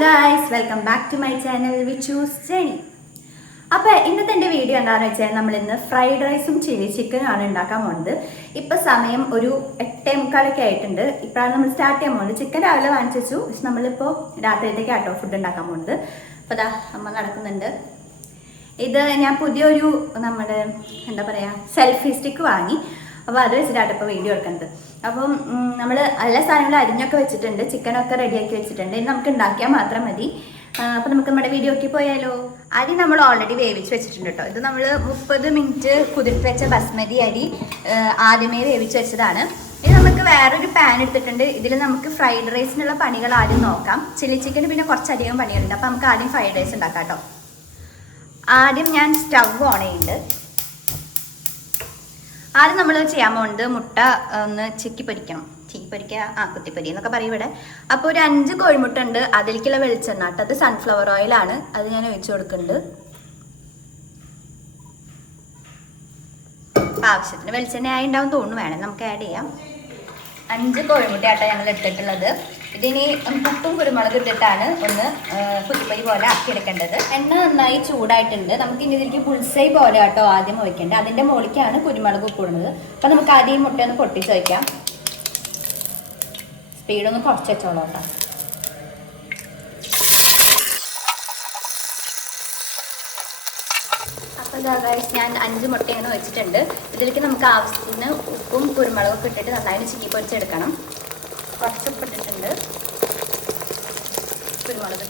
guys, welcome back to my channel Vichu's Journey. അപ്പോൾ ഇന്നത്തെ എൻ്റെ വീഡിയോ എന്താണെന്ന് വെച്ചാൽ നമ്മൾ ഇന്ന് ഫ്രൈഡ് റൈസും ചില്ലി ചിക്കനും ആണ് ഉണ്ടാക്കാൻ പോകുന്നത്. ഇപ്പോൾ സമയം ഒരു 8:45 ആയിട്ടുണ്ട്. ഇപ്പോഴാണ് നമ്മൾ സ്റ്റാർട്ട് ചെയ്യാൻ പോകുന്നത്. ചിക്കൻ രാവിലെ വാങ്ങിച്ചു വെച്ചു, പക്ഷെ നമ്മളിപ്പോൾ രാത്രിയിലേക്ക് ആട്ടോ ഫുഡ് ഉണ്ടാക്കാൻ പോകുന്നത്. അപ്പോൾ അതാ അമ്മ നടക്കുന്നുണ്ട്. ഇത് ഞാൻ പുതിയൊരു നമ്മുടെ എന്താ പറയുക സെൽഫി സ്റ്റിക്ക് വാങ്ങി. അപ്പോൾ അത് വെച്ചിട്ടാണ് ഇപ്പോൾ വീഡിയോ എടുക്കുന്നത്. അപ്പം നമ്മൾ എല്ലാ സാധനങ്ങളും അരിഞ്ഞൊക്കെ വെച്ചിട്ടുണ്ട്, ചിക്കനൊക്കെ റെഡിയാക്കി വെച്ചിട്ടുണ്ട്. ഇനി നമുക്ക് ഉണ്ടാക്കിയാൽ മാത്രം മതി. അപ്പോൾ നമുക്ക് നമ്മുടെ വീഡിയോക്ക് പോയാലോ. അരി നമ്മൾ ഓൾറെഡി വേവിച്ച് വെച്ചിട്ടുണ്ട് കേട്ടോ. ഇത് നമ്മൾ 30 മിനിറ്റ് കുതിർത്ത് വെച്ച ബസ്മതി അരി ആദ്യമേ വേവിച്ച് വെച്ചതാണ്. ഇനി നമുക്ക് വേറൊരു പാൻ എടുത്തിട്ടുണ്ട്. ഇതിൽ നമുക്ക് ഫ്രൈഡ് റൈസിനുള്ള പണികൾ ആദ്യം നോക്കാം. ചില്ലി ചിക്കന് പിന്നെ കുറച്ചധികം പണികളുണ്ട്. അപ്പോൾ നമുക്ക് ആദ്യം ഫ്രൈഡ് റൈസ് ഉണ്ടാക്കാം കേട്ടോ. ആദ്യം ഞാൻ സ്റ്റവ് ഓൺ ചെയ്യുന്നുണ്ട്. ആദ്യം നമ്മൾ ചെയ്യാൻ പോകുന്നത് മുട്ട ഒന്ന് ചിക്കി പൊരിക്കണം. കുത്തിപ്പൊരി എന്നൊക്കെ പറയും ഇവിടെ. അപ്പോൾ ഒരു 5 കോഴിമുട്ട ഉണ്ട്. അതിലേക്കുള്ള വെളിച്ചെണ്ണ കേട്ടോ, അത് സൺഫ്ലവർ ഓയിലാണ്. അത് ഞാൻ ഒഴിച്ചു കൊടുക്കുന്നുണ്ട്. ആവശ്യത്തിന് വെളിച്ചെണ്ണ ആയി ഉണ്ടാവും തോന്നുന്നു, വേണം നമുക്ക് ആഡ് ചെയ്യാം. 5 കോഴിമുട്ട ആട്ടോ ഞങ്ങൾ എടുത്തിട്ടുള്ളത്. ഇതിനി ഉപ്പും കുരുമുളക് ഇട്ടിട്ടാണ് ഒന്ന് കുത്തിപ്പൊരി പോലെ ആക്കിയെടുക്കേണ്ടത്. എണ്ണ നന്നായി ചൂടായിട്ടുണ്ട്. നമുക്ക് ഇനി ഇതിലേക്ക് ബുൾസൈ പോലെ ആട്ടോ ആദ്യം ഒഴിക്കേണ്ടത്. അതിൻ്റെ മുകളിലേക്കാണ് കുരുമുളക് ഉപ്പിടുന്നത്. അപ്പം നമുക്ക് ആദ്യം ഈ മുട്ട ഒന്ന് പൊട്ടിച്ച് വയ്ക്കാം. സ്പീഡൊന്ന് കുറച്ച് വെച്ചോളൂ കേട്ടോ. അപ്പോൾ ഇതാ ഗൈസ്, ഞാൻ 5 മുട്ട ഇങ്ങനെ വെച്ചിട്ടുണ്ട്. ഇതിലേക്ക് നമുക്ക് ആവശ്യത്തിന് ഉപ്പും കുരുമുളകൊക്കെ ഇട്ടിട്ട് നന്നായി ചിക്കി പൊരിച്ചെടുക്കണം. കുറച്ച് ഉപ്പിട്ടിട്ടുണ്ട്, കുരുമുളക്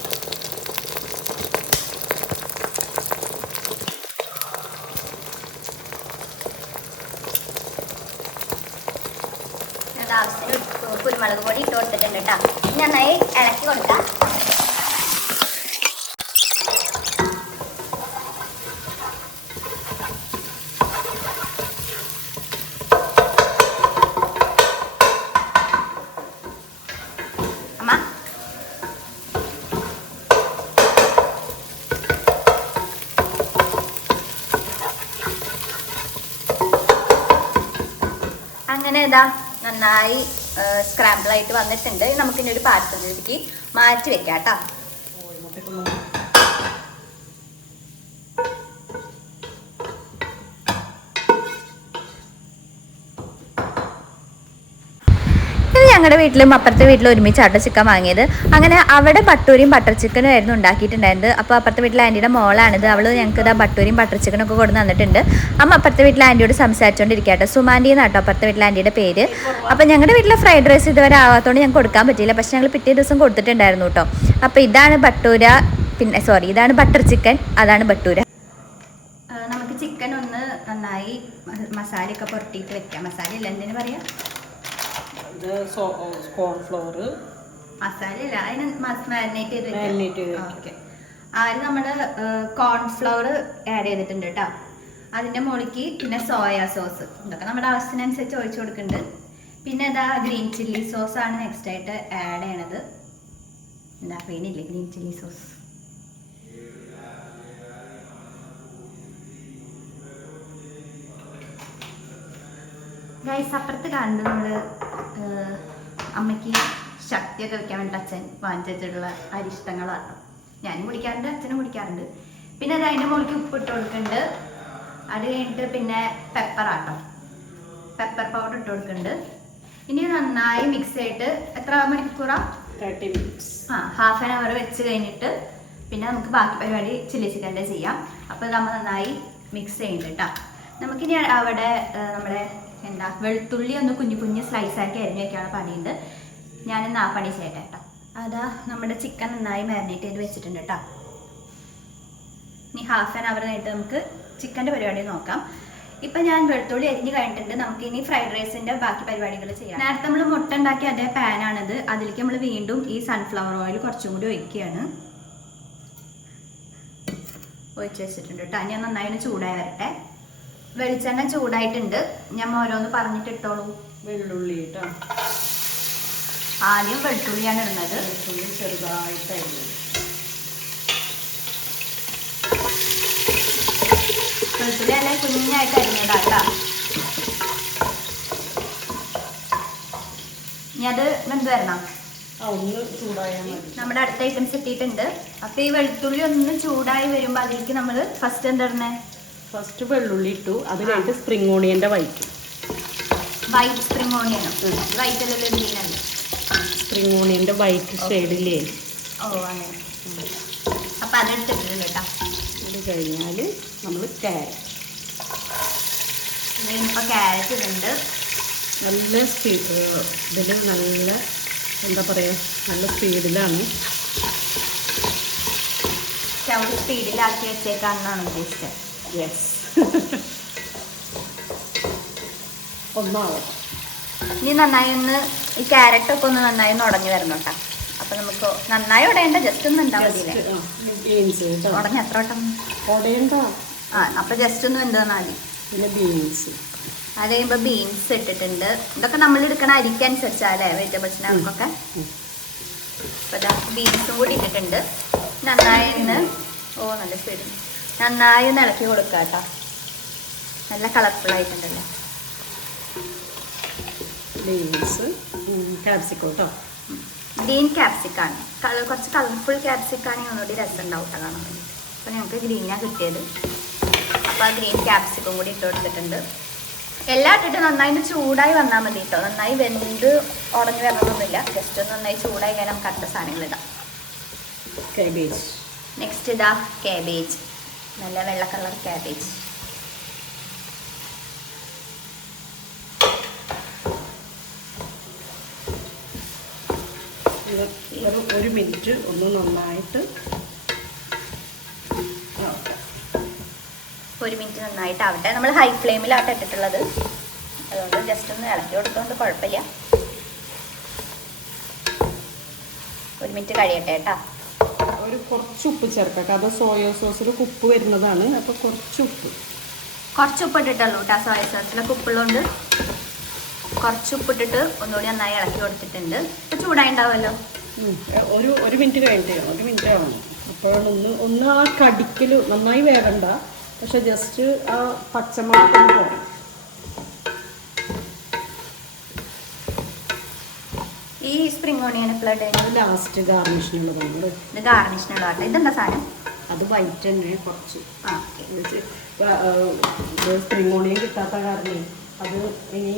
ആവശ്യത്തിന് കുരുമുളക് പൊടി ഇട്ട് കൊടുത്തിട്ടുണ്ട് കേട്ടോ. നന്നായി ഇളക്കി കൊടുക്കാം. അമ്മ അങ്ങനെ ഇതാ നന്നായി സ്ക്രാമ്പിൾ ആയിട്ട് വന്നിട്ടുണ്ട്. നമുക്കിനി ഒരു പാത്രത്തിലേക്ക് മാറ്റി വെക്കാം കേട്ടോ. ഞങ്ങളുടെ വീട്ടിലും അപ്പുറത്തെ വീട്ടിലും ഒരുമിച്ചാട്ടോ ചിക്കൻ വാങ്ങിയത്. അങ്ങനെ അവിടെ ബട്ടൂരിയും ബട്ടർ ചിക്കനും ആയിരുന്നു ഉണ്ടാക്കിയിട്ടുണ്ടായിരുന്നത്. അപ്പോൾ അപ്പുറത്തെ വീട്ടിലെ ആൻറ്റിയുടെ മോളാണിത്. അവൾ ഞങ്ങൾക്ക് ഇതാ ബട്ടൂരിയും ബട്ടർ ചിക്കനൊക്കെ കൊടുത്ത് തന്നിട്ടുണ്ട്. അമ്മ അപ്പുറത്തെ വീട്ടിലെ ആൻറ്റിയോട് സംസാരിച്ചുകൊണ്ടിരിക്കട്ടെ. സുമാൻറ്റി എന്നാട്ടോ അപ്പുറത്തെ വീട്ടിലെ ആൻറ്റിയുടെ പേര്. അപ്പോൾ ഞങ്ങളുടെ വീട്ടിലെ ഫ്രൈഡ് റൈസ് ഇതുവരെ ആവാത്തതുകൊണ്ട് ഞങ്ങൾക്ക് കൊടുക്കാൻ പറ്റിയില്ല, പക്ഷേ ഞങ്ങൾ പിറ്റേ ദിവസം കൊടുത്തിട്ടുണ്ടായിരുന്നു കേട്ടോ. അപ്പോൾ ഇതാണ് ബട്ടൂര, പിന്നെ ഇതാണ് ബട്ടർ ചിക്കൻ, അതാണ് ബട്ടൂര. നമുക്ക് ചിക്കൻ ഒന്ന് നന്നായി മസാലയൊക്കെ പുരട്ടിയിട്ട് വെക്കാം. മസാല ഇല്ല, എന്തിനു പറയാം, കോൺഫ്ലവർ മസാലയില്ല, അതിന് മാരിനേറ്റ് ചെയ്ത് ഓക്കെ. ആദ്യം നമ്മൾ കോൺഫ്ലവർ ആഡ് ചെയ്തിട്ടുണ്ട് കേട്ടോ. അതിൻ്റെ മുകളിലേക്ക് പിന്നെ സോയാ സോസ് ഇതൊക്കെ നമ്മുടെ ആവശ്യത്തിനനുസരിച്ച് ഒഴിച്ചു കൊടുക്കുന്നുണ്ട്. പിന്നെ ഇതാ ഗ്രീൻ ചില്ലി സോസാണ് നെക്സ്റ്റ് ആയിട്ട് ആഡ് ചെയ്യണത്. എന്താ പേരില്ലേ, ഗ്രീൻ ചില്ലി സോസ്. ഗൈസ്, അപ്പുറത്ത് കാണുന്നത് നമ്മൾ അമ്മയ്ക്ക് ശക്തിയൊക്കെ വെക്കാൻ വേണ്ടി അച്ഛൻ വാങ്ങിച്ചിട്ടുള്ള അരിഷ്ടങ്ങളാണ്. ഞാനും കുടിക്കാറുണ്ട്, അച്ഛനും കുടിക്കാറുണ്ട്. പിന്നെ അത് അതിൻ്റെ മുകളിലേക്ക് ഉപ്പിട്ട് കൊടുക്കുന്നുണ്ട്. അത് കഴിഞ്ഞിട്ട് പിന്നെ പെപ്പറാട്ടോ, പെപ്പർ പൗഡർ ഇട്ട് കൊടുക്കുന്നുണ്ട്. ഇനി നന്നായി മിക്സ് ചെയ്തിട്ട് എത്ര മണിക്കൂറാണ്, 30 മിനിറ്റ്സ്, ഹാഫ് ആൻ അവർ വെച്ച് കഴിഞ്ഞിട്ട് പിന്നെ നമുക്ക് ബാക്കി പരിപാടി ചില്ലി ചിക്കൻ്റെ ചെയ്യാം. അപ്പോൾ നമ്മൾ നന്നായി മിക്സ് ചെയ്യുന്നുണ്ട് കേട്ടോ. നമുക്കിനി അവിടെ നമ്മുടെ എന്താ വെളുത്തുള്ളി ഒന്ന് കുഞ്ഞു കുഞ്ഞ് സ്ലൈസാക്കി അരിഞ്ഞ് വയ്ക്കാനുള്ള പണിയുണ്ട്. ഞാനിന്ന് ആ പണി ചെയ്യട്ടെ കേട്ടോ. അതാ നമ്മുടെ ചിക്കൻ നന്നായി മാരിനേറ്റ് ചെയ്ത് വെച്ചിട്ടുണ്ട് കേട്ടോ. ഇനി ഹാഫ് ആൻ അവർ കഴിഞ്ഞിട്ട് നമുക്ക് ചിക്കൻ്റെ പരിപാടി നോക്കാം. ഇപ്പം ഞാൻ വെളുത്തുള്ളി അരിഞ്ഞ് കഴിഞ്ഞിട്ടുണ്ട്. നമുക്ക് ഇനി ഫ്രൈഡ് റൈസിൻ്റെ ബാക്കി പരിപാടികൾ ചെയ്യാം. നേരത്തെ നമ്മൾ മുട്ട ഉണ്ടാക്കിയ അതേ പാനാണിത്. അതിലേക്ക് നമ്മൾ വീണ്ടും ഈ സൺഫ്ലവർ ഓയിൽ കുറച്ചും കൂടി ഒഴിക്കുകയാണ്. ഒഴിച്ച് വെച്ചിട്ടുണ്ട് കേട്ടോ. ഞാൻ നന്നായി ചൂടായി വരട്ടെ. വെളിച്ചെണ്ണ ചൂടായിട്ടുണ്ട്. ഞാൻ ഓരോന്ന് പറഞ്ഞിട്ട് ഇട്ടോളൂ. വെള്ളുള്ളി കേട്ടോ. ആദ്യം വെളുത്തുള്ളിയാണ് ഇടുന്നത്. വെളുത്തുള്ളി ചെറുതായിട്ടായിരുന്നു. വെളുത്തുള്ളി അല്ലെ കുഞ്ഞായിട്ട് അരിഞ്ഞതാട്ടാ. ഇനി അത് വെന്ത് വരണം. ഒന്ന് ചൂടായാൽ മതി. നമ്മുടെ അടുത്ത ഐറ്റംസ് എത്തിയിട്ടുണ്ട്. അപ്പോൾ ഈ വെളുത്തുള്ളി ഒന്ന് ചൂടായി വരുമ്പോൾ അതിലേക്ക് നമ്മൾ ഫസ്റ്റ് എന്താ പറഞ്ഞത്? ഫസ്റ്റ് വെള്ളുള്ളി ഇട്ടു. അത് കഴിഞ്ഞിട്ട് സ്പ്രിംഗ് ഓണിയൻ്റെ വൈറ്റ് സ്പ്രിംഗ് ഓണിയനോ? വൈറ്റ് അല്ലല്ലോ, ഗ്രീനല്ലേ? Spring ഓണിയൻ്റെ white ഷെയ്ഡിലേ. ഓ അങ്ങനെ. അപ്പം അതെടുത്തിട്ടുണ്ട് കേട്ടോ. ഇത് കഴിഞ്ഞാൽ നമ്മൾ ക്യാരറ്റ്. ഇപ്പോൾ ക്യാരറ്റ് ഇടുന്നുണ്ട്. നല്ല സ്പീഡ് ഇതിൽ നല്ല എന്താ പറയുക, നല്ല സ്പീഡിലാണ്. സ്റ്റൗ സ്പീഡിലാക്കി വെച്ചേക്കാണെന്നാണ് ഉദ്ദേശിച്ചത്. യെസ്. ഒന്നാവട്ടെ. ഇനി നന്നായി ഒന്ന് ഈ ക്യാരറ്റൊക്കെ ഒന്ന് നന്നായി ഒന്ന് ഉടഞ്ഞു വരണം കേട്ടോ. അപ്പം നമുക്ക് നന്നായി ഉടയേണ്ട, ജസ്റ്റ് ഒന്ന് ഉണ്ടാ മതിയില്ലേ? ബീൻസ് ഉടഞ്ഞ എത്ര വട്ടം ഉടയണ്ട. അപ്പം ജസ്റ്റ് ഒന്ന് എന്ത് തന്നാൽ മതി. പിന്നെ ബീൻസ്. അത് കഴിയുമ്പോൾ ബീൻസ് ഇട്ടിട്ടുണ്ട്. ഇതൊക്കെ നമ്മൾ എടുക്കണ അരിക്കനുസരിച്ചല്ലേ വെജിറ്റബിൾസിനൊക്കെ. അപ്പോൾ ഇതാ ബീൻസും കൂടി ഇട്ടിട്ടുണ്ട്. നന്നായി ഒന്ന് നല്ല സ്പീഡ് നന്നായി ഒന്ന് ഇളക്കി കൊടുക്കുക കേട്ടോ. നല്ല കളർഫുൾ ആയിട്ടുണ്ടല്ലോ. ബീൻസ്, ക്യാപ്സിക്കം കേട്ടോ. ഗ്രീൻ ക്യാപ്സിക്കാണ്. കുറച്ച് കളർഫുൾ ക്യാപ്സിക്കാണെങ്കിൽ ഒന്നുകൂടി രസം ഉണ്ടാവും കേട്ടോ കാണാൻ വേണ്ടി. അപ്പോൾ ഞങ്ങൾക്ക് ഗ്രീനാണ് കിട്ടിയത്. അപ്പോൾ ആ ഗ്രീൻ ക്യാപ്സിക്കം കൂടി ഇട്ട് കൊടുത്തിട്ടുണ്ട്. എല്ലാം ഇട്ടിട്ട് നന്നായിട്ട് ചൂടായി വന്നാൽ മതി കേട്ടോ. നന്നായി വെന്ത് ഉടഞ്ഞു വരണമൊന്നുമില്ല. ജസ്റ്റ് ഒന്ന് നന്നായി ചൂടായി കഴിഞ്ഞാൽ നമുക്ക് അടുത്ത സാധനങ്ങൾ ഇടാം. കാബേജ്. നെക്സ്റ്റ് ഇതാ കാബേജ്. നല്ല വെള്ള കളർ കാബേജ്. ഒരു മിനിറ്റ് ഒന്ന് നന്നായിട്ട് ആവട്ടെ. നമ്മൾ ഹൈ ഫ്ലെയിമിലാട്ട് ഇട്ടിട്ടുള്ളത്. അതുകൊണ്ട് ജസ്റ്റ് ഒന്ന് ഇളക്കി കൊടുത്തോണ്ട് കുഴപ്പമില്ല. ഒരു മിനിറ്റ് കഴിയട്ടെ കേട്ടോ. കുറച്ച് ഉപ്പ് ചേർക്കാം. അത് സോയ സോസിലൊക്കെ ഉപ്പ് വരുന്നതാണ്. അപ്പോൾ കുറച്ച് ഉപ്പ് ഇട്ടിട്ടുള്ളൂ കേട്ടോ. സോയ സോസിലൊക്കെ ഉപ്പുള്ളതുകൊണ്ട് കുറച്ച് ഉപ്പിട്ടിട്ട് ഒന്നുകൂടി നന്നായി ഇളക്കി കൊടുത്തിട്ടുണ്ട്. ഇപ്പോൾ ചൂടായി ഉണ്ടാവുമല്ലോ. ഒരു മിനിറ്റ് കഴിഞ്ഞിട്ട് 1 മിനിറ്റ് ആവണം. അപ്പോഴൊന്ന് ആ കടിക്കൽ നന്നായി വേകണ്ട. പക്ഷെ ജസ്റ്റ് ആ പച്ചമുളകൊന്ന് പോകണം. ഈ സ്പ്രിംഗ് ഓണിയൻ ലാസ്റ്റ് ഗാർണിഷിനുള്ളതാണ്. ഇത് ഗാർണിഷിനുള്ളതാണ്. ഇതെന്താ സാധനം? അത് വൈറ്റ് തന്നെ കുറച്ച്. സ്പ്രിംഗ് ഓണിയൻ കിട്ടാത്ത കാരണം അത് ഇനി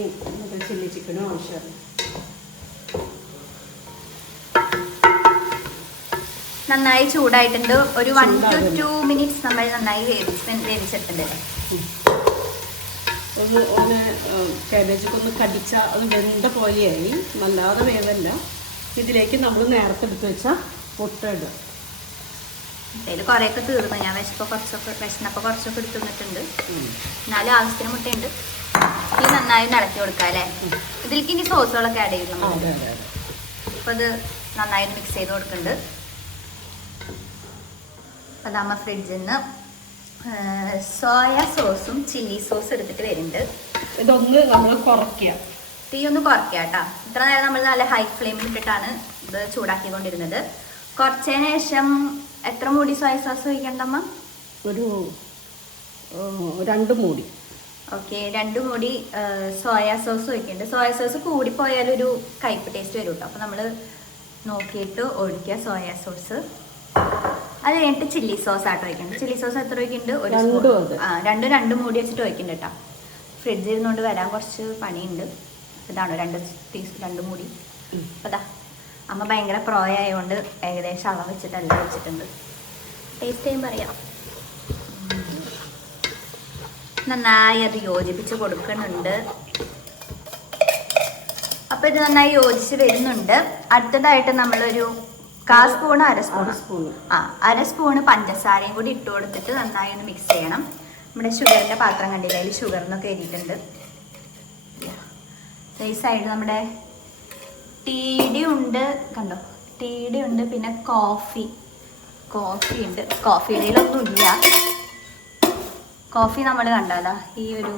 ചില്ലി ചിക്കനും ആവശ്യമാണ്. നന്നായി ചൂടായിട്ടുണ്ട്. ഒരു 1 to 2 minutes നമ്മൾ നന്നായി വേവിച്ചെടുത്തിട്ടുണ്ട്. ഒന്ന് കാബേജൊക്കെ ഒന്ന് കടിച്ചാൽ അത് വെന്ത പോലെയായി. നല്ലാതെ വേവല്ല. ഇതിലേക്ക് നമ്മൾ നേരത്തെ എടുത്ത് വെച്ചാൽ മുട്ട ഇടുക. അതിൽ കുറേയൊക്കെ തീർന്നു. ഞാൻ വിശന്നപ്പോൾ കുറച്ചൊക്കെ എടുത്ത് തന്നിട്ടുണ്ട്. എന്നാലും ആവശ്യത്തിന് മുട്ടയുണ്ട്. ഇത് നന്നായി ഇളക്കി കൊടുക്കാം അല്ലേ? ഇതിലേക്ക് ഇനി സോസുകളൊക്കെ ആഡ് ചെയ്യുന്നു. അപ്പോൾ ഇത് നന്നായി മിക്സ് ചെയ്ത് കൊടുക്കുന്നുണ്ട്. അപ്പോൾ നമ്മൾ ഫ്രിഡ്ജിൽ നിന്ന് സോയ സോസും ചില്ലി സോസും എടുത്തിട്ട് വരുന്നുണ്ട്. ഇതൊന്ന് നമ്മൾ കുറയ്ക്കുക. തീ ഒന്ന് കുറയ്ക്കുക കേട്ടോ. ഇത്ര നേരം നമ്മൾ നല്ല ഹൈ ഫ്ലെയിമിൽ ഇട്ടിട്ടാണ് ഇത് ചൂടാക്കിക്കൊണ്ടിരുന്നത്. കുറച്ചതിന് ശേഷം എത്ര മൂടി സോയ സോസ് ഒഴിക്കണ്ടമ്മ? ഒരു 2 മൂടി. ഓക്കെ, 2 മൂടി സോയ സോസ് ഒഴിക്കുന്നുണ്ട്. സോയ സോസ് കൂടിപ്പോയാലൊരു കയ്പ്പ് ടേസ്റ്റ് വരും കേട്ടോ. അപ്പോൾ നമ്മൾ നോക്കിയിട്ട് ഒഴിക്കുക സോയ സോസ്. അത് കഴിഞ്ഞിട്ട് ചില്ലി സോസ് ആട്ടോ ഒഴിക്കുന്നുണ്ട്. ചില്ലി സോസ് എത്ര ഒഴിക്കുന്നുണ്ട്? 1 സ്പൂൺ. 2 മൂടി വെച്ചിട്ട് ഒഴിക്കുന്നുണ്ട് കേട്ടോ. ഫ്രിഡ്ജിൽ ഇരുന്നുകൊണ്ട് വരാൻ കുറച്ച് പണിയുണ്ട്. ഇതാണോ 2 മൂടി. അപ്പോൾ അതാ അമ്മ ഭയങ്കര പ്രോയായതുകൊണ്ട് ഏകദേശം അളവ് വെച്ചിട്ടെല്ലാം വെച്ചിട്ടുണ്ട്. ടേസ്റ്റ് ചെയ്യാൻ പറയാം. നന്നായി അത് യോജിപ്പിച്ച് കൊടുക്കുന്നുണ്ട്. അപ്പോൾ ഇത് നന്നായി യോജിച്ച് വരുന്നുണ്ട്. അടുത്തതായിട്ട് നമ്മളൊരു 1/4 സ്പൂൺ, 1/2 സ്പൂണ് പഞ്ചസാരയും കൂടി ഇട്ട് കൊടുത്തിട്ട് നന്നായി ഒന്ന് മിക്സ് ചെയ്യണം. നമ്മുടെ ഷുഗറിൻ്റെ പാത്രം കണ്ടില്ല, അതിൽ ഷുഗറിനൊക്കെ എഴുതിയിട്ടുണ്ട്. ഈ സൈഡ് നമ്മുടെ ടീ ഉണ്ട്, കണ്ടോ? ടീ ഉണ്ട്, പിന്നെ കോഫി ഉണ്ട്. കോഫിയുടെയിലൊന്നുമില്ല. കോഫി നമ്മൾ കണ്ടതാ ഈ ഒരു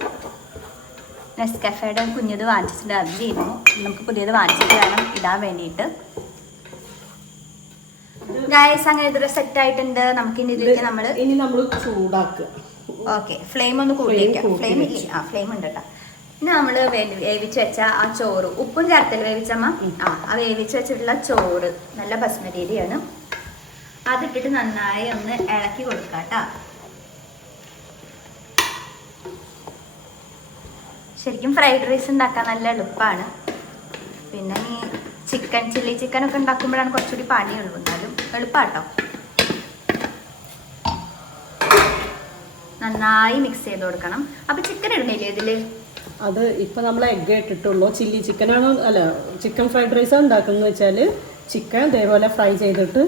നെസ്കഫേയുടെ കുഞ്ഞത് വാങ്ങിച്ചിട്ടുണ്ട്. അത് ചെയ്യുന്നു. നമുക്ക് പുതിയത് വാങ്ങിച്ചിട്ട് വേണം ഇടാൻ വേണ്ടിയിട്ട്. ഗൈസ് അങ്ങനെ ഇതൊരു സെറ്റ് ആയിട്ടുണ്ട്. നമുക്ക് ഇതിലേക്ക് നമ്മൾ ചൂടാക്കുക. ഓക്കെ, ഫ്ലെയിം ഒന്ന് കൂട്ടിയേക്കാം. ഫ്ലെയിം ഇല്ലേ? ഫ്ലെയിം ഉണ്ട് കേട്ടോ. ഇനി നമ്മൾ വേവിച്ച് വെച്ച ആ ചോറ്, ഉപ്പും ചേർത്തൽ വേവിച്ചമ്മ, ആ വേവിച്ച് വെച്ചിട്ടുള്ള ചോറ് നല്ല ബസ്മതി അരിയാണ്. അതിട്ടിട്ട് നന്നായി ഒന്ന് ഇളക്കി കൊടുക്കാട്ടോ. ശരിക്കും ഫ്രൈഡ് റൈസ് ഉണ്ടാക്കാൻ നല്ല എളുപ്പമാണ്. പിന്നെ ഈ ചില്ലി ചിക്കനൊക്കെ ഉണ്ടാക്കുമ്പോഴാണ് കുറച്ചുകൂടി പണിയുള്ളൂ, എന്നാലും എളുപ്പാട്ടോ. നന്നായി മിക്സ് ചെയ്ത് കൊടുക്കണം. അപ്പൊ ചിക്കൻ ഇടുന്നില്ലേ ഇതില്? അത് ഇപ്പൊ നമ്മൾ എഗ് ഇട്ടിട്ടുള്ളൂ. ചില്ലി ചിക്കനാണോ അല്ല ചിക്കൻ ഫ്രൈഡ് റൈസ് ഉണ്ടാക്കുന്നത് വെച്ചാല് ചിക്കൻ ഇതേപോലെ ഫ്രൈ ചെയ്തിട്ട്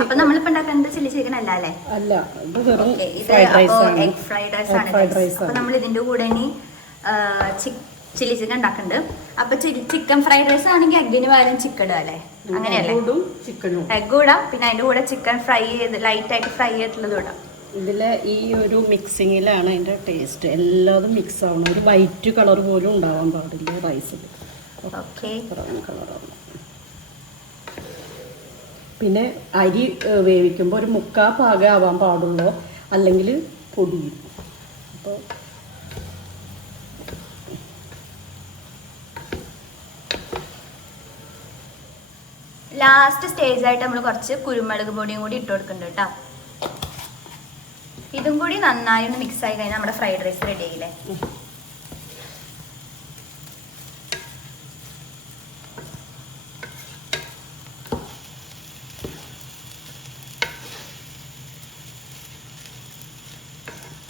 അപ്പൊ നമ്മളിപ്പോ ഉണ്ടാക്കുന്നത് ചില്ലി ചിക്കൻ അല്ല അല്ലേ? അല്ല, ഇത് വെറും എഗ് ഫ്രൈഡ് റൈസ് ആണ്. അപ്പൊ നമ്മൾ ഇതിന്റെ കൂടെ ഇനി ചില്ലി ചിക്കൻ ഉണ്ടാക്കുന്നുണ്ട്. അപ്പൊ ചിക്കൻ ഫ്രൈഡ് റൈസ് ആണെങ്കിൽ എഗ്ഗിന് പകരം ചിക്കൻ ഇടുക അല്ലേ? അങ്ങനെയല്ലേ? എഗ് ഇടാം, പിന്നെ അതിന്റെ കൂടെ ചിക്കൻ ഫ്രൈ ചെയ്ത് ലൈറ്റ് ആയിട്ട് ഫ്രൈ ചെയ്തിട്ടുള്ളത് ഇടാം. ഇതിലെ ഈ ഒരു മിക്സിങ്ങിലാണ് അതിന്റെ ടേസ്റ്റ്. എല്ലാതും മിക്സ് ആവണം. ഒരു വൈറ്റ് കളർ പോലും ഉണ്ടാവാൻ പാടില്ല റൈസിൽ. പിന്നെ അരി വേവിക്കുമ്പോൾ ഒരു മുക്കാൽ പാകം ആവാൻ പാടുള്ളൂ, അല്ലെങ്കിൽ പൊടിയും. അപ്പോൾ ലാസ്റ്റ് സ്റ്റേജ് ആയിട്ട് നമ്മൾ കുറച്ച് കുരുമുളക് പൊടിയും കൂടി ഇട്ട് കൊടുക്കുന്നുണ്ട് കേട്ടോ. ഇതും കൂടി നന്നായി ഒന്ന് മിക്സ് ആയി കഴിഞ്ഞാൽ നമ്മുടെ ഫ്രൈഡ് റൈസ് റെഡി ആയില്ലേ?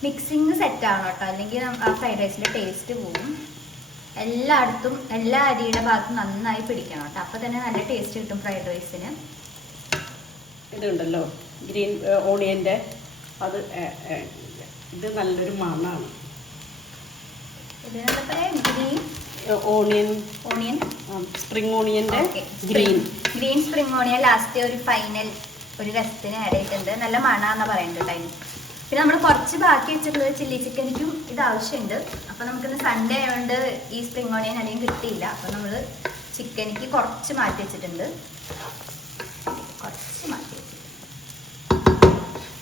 മിക്സിങ് സെറ്റ് ആവണം കേട്ടോ, അല്ലെങ്കിൽ ആ ഫ്രൈഡ് റൈസിന്റെ ടേസ്റ്റ് പോകും. എല്ലായിടത്തും എല്ലാ അരിയുടെ ഭാഗത്തും നന്നായി പിടിക്കണം കേട്ടോ, അപ്പൊ തന്നെ നല്ല ടേസ്റ്റ് കിട്ടും ഫ്രൈഡ് റൈസിന്. ഇതുണ്ടല്ലോ ഗ്രീൻ ഓണിയന്റെ, അത് ഇത് നല്ലൊരു മണമാണ്. ഓണിയൻ സ്പ്രിംഗ് ഓണിയന്റെ ഗ്രീൻ സ്പ്രിംഗ് ഓണിയൻ ലാസ്റ്റ് ഒരു ഫൈനൽ ഒരു രസത്തിന് ആഡ് ചെയ്തിട്ടുണ്ട്. നല്ല മണാന്നാ പറയുന്നുണ്ട് അതിന്. പിന്നെ നമ്മൾ കുറച്ച് ബാക്കി വെച്ചിട്ടുള്ളത് ചില്ലി ചിക്കനിക്കും ഇത് ആവശ്യമുണ്ട്. അപ്പൊ നമുക്കിന്ന് സൺഡേ ആയതുകൊണ്ട് ഈ സ്പ്രിംഗ് ഓണിയൻ അധികം കിട്ടിയില്ല. അപ്പൊ നമ്മൾ ചിക്കനിക്ക് കുറച്ച് മാറ്റി വെച്ചിട്ടുണ്ട്.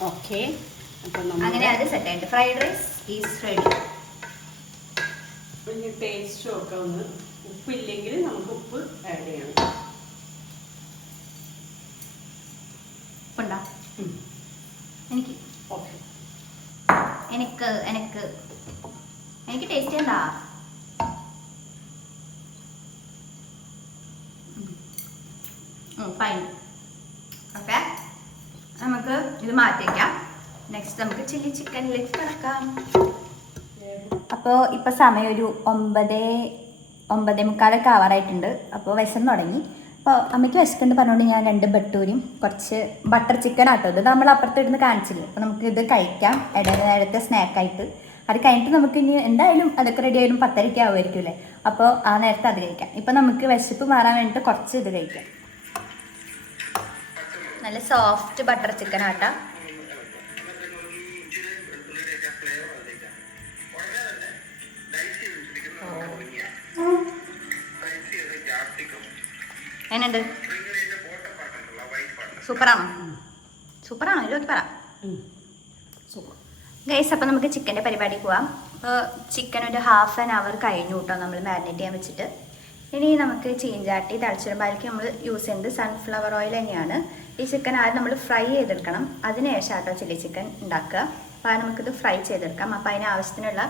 ഓക്കെ, അങ്ങനെ അത് സെറ്റ് ആയിട്ട് fried rice is ready. Taste ഒക്കെ ഒന്ന്, ഉപ്പില്ലെങ്കിൽ നമുക്ക് ഉപ്പ് ആഡ് ചെയ്യണം. ഉണ്ടോ? എനിക്ക് എനിക്ക് എനിക്ക് എനിക്ക് ടേസ്റ്റ് ചെയ്യണ്ടാ? ഫൈൻ. ഓക്കെ, നമുക്ക് ഇത് മാറ്റി വയ്ക്കാം. നെക്സ്റ്റ് നമുക്ക് ചില്ലി ചിക്കനിലേക്ക് കിടക്കാം. അപ്പോൾ ഇപ്പോൾ സമയം ഒരു 9:45 ആവാറായിട്ടുണ്ട്. അപ്പോൾ വിശന്ന് തുടങ്ങി. അപ്പോൾ അമ്മയ്ക്ക് വിശക്കുന്നുണ്ട് പറഞ്ഞുകൊണ്ട് ഞാൻ 2 ബട്ടൂരും കുറച്ച് ബട്ടർ ചിക്കൻ ആട്ടോ. ഇത് നമ്മൾ അപ്പുറത്തിരുന്ന് കാണിച്ചില്ലേ. അപ്പോൾ നമുക്ക് ഇത് കഴിക്കാം ഇടത്തെ സ്നാക്കായിട്ട്. അത് കഴിഞ്ഞിട്ട് നമുക്ക് ഇനി എന്തായാലും അതൊക്കെ റെഡി ആയാലും 10:30 ആവുമായിരിക്കും അല്ലേ? അപ്പോൾ ആ നേരത്തെ അത് കഴിക്കാം. ഇപ്പം നമുക്ക് വിശപ്പ് മാറാൻ വേണ്ടിയിട്ട് കുറച്ച് ഇത് കഴിക്കാം. നല്ല സോഫ്റ്റ് ബട്ടർ ചിക്കൻ ആട്ടാ. എന്നുണ്ട്? സൂപ്പറാണോ? സൂപ്പറാണോ? ഇതിലോട്ട് പറ. ഗൈസ്, അപ്പം നമുക്ക് ചിക്കൻ്റെ പരിപാടി പോവാം. അപ്പോൾ ചിക്കൻ ഒരു ½ ആൻ അവർ കഴിഞ്ഞു കേട്ടോ നമ്മൾ മാരിനേറ്റ് ചെയ്യാൻ വെച്ചിട്ട്. ഇനി നമുക്ക് ചീഞ്ചാട്ടി തിളച്ചിടുമ്പോൾ അതിലേക്ക് നമ്മൾ യൂസ് ചെയ്യുന്നത് സൺഫ്ലവർ ഓയിൽ തന്നെയാണ്. ഈ ചിക്കൻ ആദ്യം നമ്മൾ ഫ്രൈ ചെയ്തെടുക്കണം. അതിനുശേഷം കേട്ടോ ചില്ലി ചിക്കൻ ഉണ്ടാക്കുക. അപ്പോൾ അത് നമുക്കിത് ഫ്രൈ ചെയ്തെടുക്കാം. അപ്പോൾ അതിന് ആവശ്യത്തിനുള്ള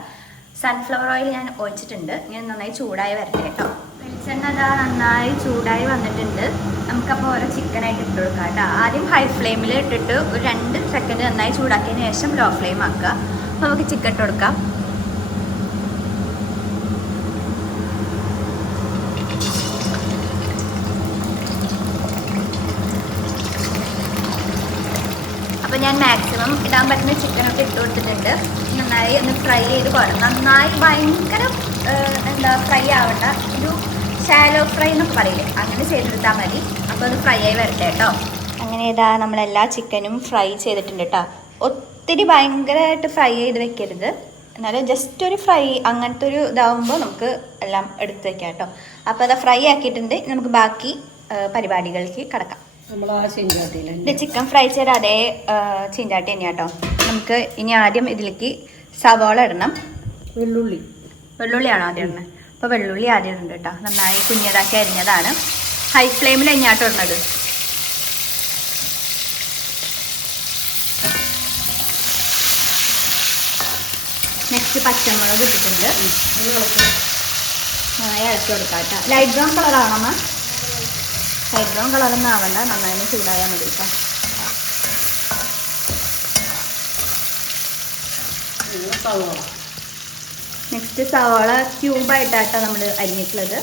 സൺഫ്ലവർ ഓയിൽ ഞാൻ ഒഴിച്ചിട്ടുണ്ട്. ഇങ്ങനെ നന്നായി ചൂടായി വരട്ടെ കേട്ടോ. വെളിച്ചെണ്ണ അതാ നന്നായി ചൂടായി വന്നിട്ടുണ്ട്. നമുക്കപ്പോൾ ഓരോ ചിക്കനായിട്ട് ഇട്ട് കൊടുക്കാം കേട്ടോ. ആദ്യം ഹൈ ഫ്ലെയിമിൽ ഇട്ടിട്ട് ഒരു 2 സെക്കൻഡ് നന്നായി ചൂടാക്കിയതിന് ശേഷം ലോ ഫ്ലെയിം ആക്കുക. അപ്പോൾ നമുക്ക് ചിക്കൻ ഇട്ട് കൊടുക്കാം. അപ്പോൾ ഞാൻ മാക്സിമം ഇടാൻ പറ്റുന്ന ചിക്കനൊക്കെ ഇട്ട് കൊടുത്തിട്ടുണ്ട്. നന്നായി ഒന്ന് ഫ്രൈ ചെയ്ത് പോകണം. നന്നായി ഭയങ്കര ഫ്രൈ ആവണ്ട, ഒരു ഷാലോ ഫ്രൈ എന്നൊക്കെ പറയില്ലേ, അങ്ങനെ ചെയ്തെടുത്താൽ മതി. അപ്പോൾ അത് ഫ്രൈ ആയി വരട്ടെ കേട്ടോ. അങ്ങനെ ഇതാ നമ്മളെല്ലാ ചിക്കനും ഫ്രൈ ചെയ്തിട്ടുണ്ട് കേട്ടോ. ഒത്തിരി ഭയങ്കരമായിട്ട് ഫ്രൈ ചെയ്ത് വെക്കരുത്, എന്നാലും ജസ്റ്റ് ഒരു ഫ്രൈ അങ്ങനത്തെ ഒരു ഇതാവുമ്പോൾ നമുക്ക് എല്ലാം എടുത്ത് വെക്കാം കേട്ടോ. അപ്പോൾ അത് ഫ്രൈ ആക്കിയിട്ടുണ്ട്. നമുക്ക് ബാക്കി പരിപാടികൾക്ക് കിടക്കാം. ഇത് ചിക്കൻ ഫ്രൈ ചെയ്ത അതേ ചീഞ്ചാട്ടി തന്നെയാണ് കേട്ടോ. നമുക്ക് ഇനി ആദ്യം ഇതിലേക്ക് സവാള ഇടണം. വെള്ളുള്ളിയാണോ ആദ്യം ഇടുന്നത്? അപ്പോൾ വെള്ളുള്ളി ആദ്യം ഇടുന്നുണ്ട് കേട്ടോ. നന്നായി കുഞ്ഞതാക്കി അരിഞ്ഞതാണ്. ഹൈ ഫ്ലെയിമിൽ എങ്ങാട്ട് ഇടുന്നത്. നെക്സ്റ്റ് പച്ചമുളക് ഇട്ടിട്ടുണ്ട്. നന്നായി ഇളക്കി കൊടുക്കാം കേട്ടോ. ലൈറ്റ് ബ്രൗൺ കളർ ആവണമ്മ? ലൈറ്റ് ബ്രൗൺ കളറൊന്നും ആവണ്ട, നന്നായി ചൂടായാൽ മതി കേട്ടോ. നെക്സ്റ്റ് സവാള ക്യൂബായിട്ടാട്ടോ നമ്മൾ അരിഞ്ഞിട്ടുള്ളത്,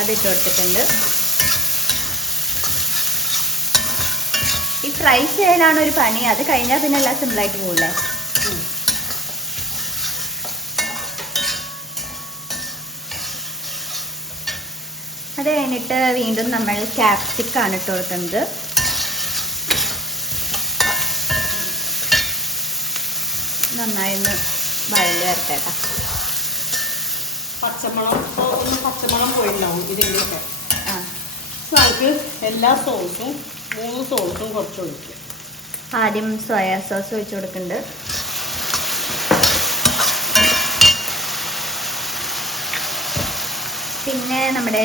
അതിട്ട് കൊടുത്തിട്ടുണ്ട്. ഈ ഫ്രൈ ചെയ്യാനാണ് ഒരു പണി, അത് കഴിഞ്ഞാൽ പിന്നെ എല്ലാം സിമ്പിളായിട്ട് പോകില്ലേ. അത് കഴിഞ്ഞിട്ട് വീണ്ടും നമ്മൾ ക്യാപ്സിക്കാണ് ഇട്ട് കൊടുക്കുന്നത്. നന്നായി ഒന്ന് വഴല് വരട്ടേട്ടാ. പച്ചമണം പോയിട്ടുണ്ടാവും ഇതിൻ്റെയൊക്കെ. ആ, നമുക്ക് എല്ലാ സോസും 3 സോസും കുറച്ച് ഒഴിക്കുക. ആദ്യം സോയാ സോസ് ഒഴിച്ച് കൊടുക്കുന്നുണ്ട്. പിന്നെ നമ്മുടെ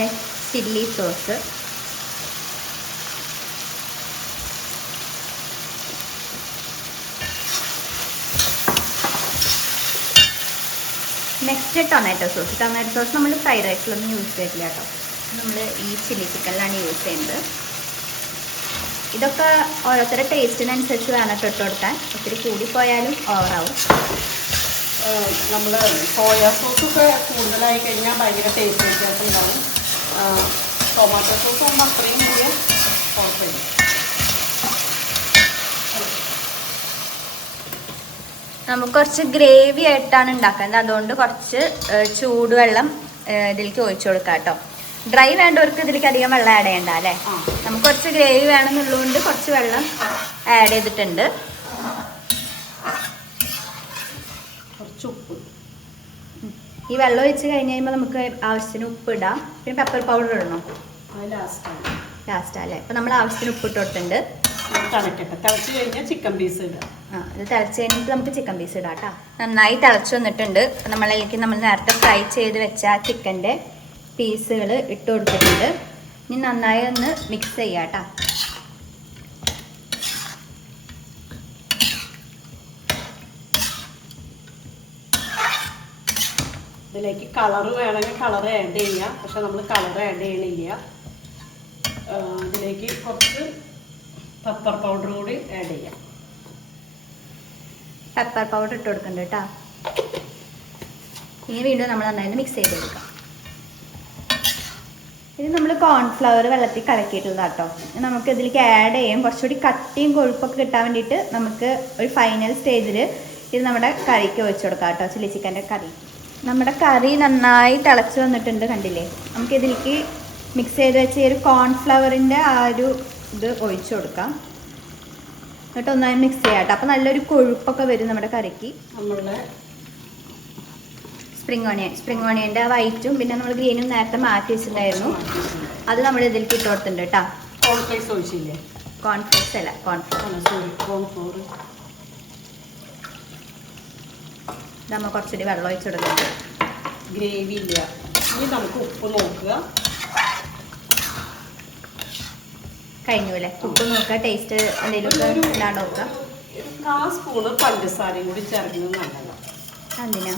chilli sauce, next tomato sauce. Tomato sauce നമ്മൾ ഫ്രൈഡ് റൈസിലൊന്നും യൂസ് ചെയ്തില്ല കേട്ടോ, നമ്മൾ ഈ ചില്ലി ചിക്കനിലാണ് യൂസ് ചെയ്യുന്നത്. ഇതൊക്കെ ഓരോരുത്തരുടെ ടേസ്റ്റിനനുസരിച്ച് വേണം ഇട്ട് കൊടുക്കാൻ, ഒത്തിരി കൂടിപ്പോയാലും ഓവറാവും. നമ്മൾ സോയാ സോസൊക്കെ കൂടുതലായി കഴിഞ്ഞാൽ ഭയങ്കര ടേസ്റ്റ് വ്യത്യാസം ഉണ്ടാവും. ടൊമാറ്റോ സോസ് ആകുമ്പോൾ അത്രയും കൂടിയ കുഴപ്പമില്ല. നമുക്ക് കുറച്ച് ഗ്രേവി ആയിട്ടാണ് ഉണ്ടാക്കുന്നത്, അതുകൊണ്ട് കുറച്ച് ചൂടുവെള്ളം ഇതിലേക്ക് ഒഴിച്ചു കൊടുക്കാം കേട്ടോ. ഡ്രൈ വേണ്ടവർക്ക് ഇതിലേക്ക് അധികം വെള്ളം ആഡ് ചെയ്യണ്ട അല്ലേ. നമുക്ക് കുറച്ച് ഗ്രേവി വേണമെന്നുള്ളതുകൊണ്ട് കുറച്ച് വെള്ളം ആഡ് ചെയ്തിട്ടുണ്ട്. കുറച്ച് ഉപ്പ്. ഈ വെള്ളം ഒഴിച്ച് കഴിഞ്ഞ് കഴിയുമ്പോൾ നമുക്ക് ആവശ്യത്തിന് ഉപ്പ് ഇടാം. പിന്നെ പെപ്പർ പൗഡർ ഇടണം ലാസ്റ്റ് അല്ലേ. അപ്പോൾ നമ്മൾ ആവശ്യത്തിന് ഉപ്പ് ഇട്ട് കൊടുത്തിട്ടുണ്ട്. തിളച്ച് കഴിഞ്ഞാൽ ചിക്കൻ പീസ് ഇടാം. ഇത് തിളച്ച് കഴിഞ്ഞിട്ട് നമുക്ക് ചിക്കൻ പീസ് ഇടാം കേട്ടോ. നന്നായി തിളച്ച് വന്നിട്ടുണ്ട്. നമ്മളിലേക്ക് നമ്മൾ നേരത്തെ ഫ്രൈ ചെയ്ത് വെച്ച ചിക്കൻ്റെ പീസുകൾ ഇട്ട് കൊടുത്തിട്ടുണ്ട്. ഇനി നന്നായി ഒന്ന് മിക്സ് ചെയ്യാം കേട്ടോ. ഇതിലേക്ക് കളർ വേണമെങ്കിൽ കളർ ആഡ് ചെയ്യാം, പക്ഷെ നമ്മൾ കളർ ആഡ് ചെയ്യണില്ല. ഇതിലേക്ക് കുറച്ച് പെപ്പർ പൗഡർ കൂടി ആഡ് ചെയ്യാം. പെപ്പർ പൗഡർ ഇട്ട് കൊടുക്കുന്നുണ്ട് കേട്ടോ. ഇനി വീണ്ടും നമ്മൾ നന്നായി മിക്സ് ചെയ്ത് കൊടുക്കാം. ഇത് നമ്മൾ കോൺഫ്ലവർ വെള്ളത്തിൽ കലക്കിയിട്ടുള്ളതാണ് കേട്ടോ. നമുക്ക് ഇതിലേക്ക് ആഡ് ചെയ്യാം. കുറച്ചുകൂടി കട്ടിയും കൊഴുപ്പൊക്കെ കിട്ടാൻ വേണ്ടിയിട്ട് നമുക്ക് ഒരു ഫൈനൽ സ്റ്റേജിൽ ഇത് നമ്മുടെ കറിക്ക് ഒഴിച്ചു കൊടുക്കാം കേട്ടോ. ചില്ലി ചിക്കൻ്റെ കറി. നമ്മുടെ കറി നന്നായി തിളച്ച് വന്നിട്ടുണ്ട്, കണ്ടില്ലേ. നമുക്ക് ഇതിലേക്ക് മിക്സ് ചെയ്ത് വെച്ച് ഈ ഒരു കോൺഫ്ലവറിൻ്റെ ആ ഒരു ഇത് ഒഴിച്ചു കൊടുക്കാം. എന്നിട്ട് ഒന്നായി മിക്സ് ചെയ്യാം കേട്ടോ. അപ്പോൾ നല്ലൊരു കൊഴുപ്പൊക്കെ വരും നമ്മുടെ കറിക്ക്. നമ്മളുടെ സ്പ്രിംഗ് ഓണിയൻ്റെ വൈറ്റും പിന്നെ നമ്മൾ ഗ്രീനും നേരത്തെ മാറ്റി വെച്ചിട്ടുണ്ടായിരുന്നു, അത് നമ്മൾ ഇതിലേക്ക് ഇട്ട് കൊടുത്തിട്ടുണ്ട് കേട്ടോ. കോൺഫ്ലേക്സ് ഒഴിച്ചില്ലേ? കോൺഫ്ലേക്സ് അല്ല, കോൺഫ്ലോർ. നമ്മൾ കുറച്ചുകൂടി വെള്ളം ഒഴിച്ചു കൊടുക്കുന്നുണ്ട്. ഗ്രേവി ഇല്ല. ഇനി നമുക്ക് ഉപ്പ് നോക്കുക. കഴിഞ്ഞു അല്ലേ? ഉപ്പ് നോക്കുക, ടേസ്റ്റ് എന്തെങ്കിലുമൊക്കെ ഇല്ലാണ്ട് നോക്കുക. 1/4 സ്പൂണ് പഞ്ചസാരയും കൂടി ചേർക്കുന്നത് നല്ലതാണ്. എന്തിനാ?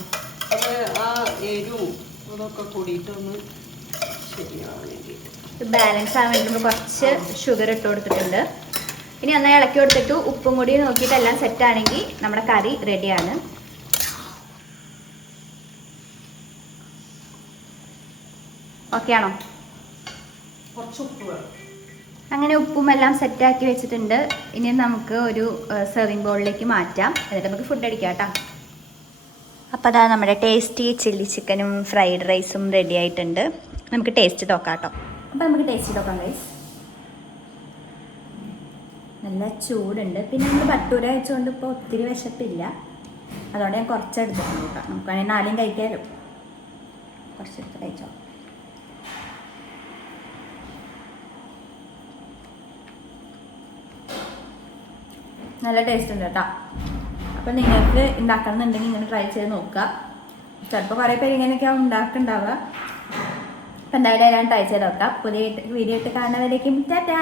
അത് ആ എരിവും അതൊക്കെ കൂടിയിട്ടൊന്ന് ശരിയാവാൻ വേണ്ടിയിട്ട്, ബാലൻസ് ആവാൻ വേണ്ടി നമ്മൾ കുറച്ച് ഷുഗർ ഇട്ട് കൊടുത്തിട്ടുണ്ട്. ഇനി നന്നായി ഇളക്കി കൊടുത്തിട്ട് ഉപ്പും കൂടി നോക്കിയിട്ട് എല്ലാം സെറ്റ് ആണെങ്കിൽ നമ്മുടെ കറി റെഡിയാണ്. ഓക്കെ ആണോ? കുറച്ച് ഉപ്പ് വേണം. അങ്ങനെ ഉപ്പും എല്ലാം സെറ്റാക്കി വെച്ചിട്ടുണ്ട്. ഇനി നമുക്ക് ഒരു സെർവിങ് ബൗളിലേക്ക് മാറ്റാം, എന്നിട്ട് നമുക്ക് ഫുഡ് അടിക്കാം കേട്ടോ. അപ്പോൾ അതാ നമ്മുടെ ടേസ്റ്റി ചില്ലി ചിക്കനും ഫ്രൈഡ് റൈസും റെഡി ആയിട്ടുണ്ട്. നമുക്ക് ടേസ്റ്റ് നോക്കാം കേട്ടോ. അപ്പോൾ നമുക്ക് ടേസ്റ്റ് നോക്കാം ഗൈസ്. നല്ല ചൂടുണ്ട്. പിന്നെ നമ്മൾ ഭട്ടൂര കഴിച്ചുകൊണ്ട് ഇപ്പോൾ ഒത്തിരി വിശപ്പില്ല, അതുകൊണ്ട് ഞാൻ കുറച്ചെടുത്തിട്ടുണ്ട് കേട്ടോ. നമുക്ക് വേണമെങ്കിൽ 4 കഴിക്കാമല്ലോ. കുറച്ചെടുത്ത് കഴിച്ചോ. നല്ല ടേസ്റ്റ് ഉണ്ട് കേട്ടോ. അപ്പോൾ നിങ്ങൾക്ക് ഉണ്ടാക്കണമെന്നുണ്ടെങ്കിൽ ഇങ്ങനെ ട്രൈ ചെയ്ത് നോക്കുക. ചിലപ്പോൾ കുറേ പേര് ഇങ്ങനെയൊക്കെയാണ് ഉണ്ടാക്കുന്നുണ്ടാവുക. അപ്പം എന്തായാലും ഞാൻ ട്രൈ ചെയ്ത് നോക്കാം. പുതിയ വീഡിയോ ഇട്ട് കാണുന്നവരേക്കും ടാറ്റാ.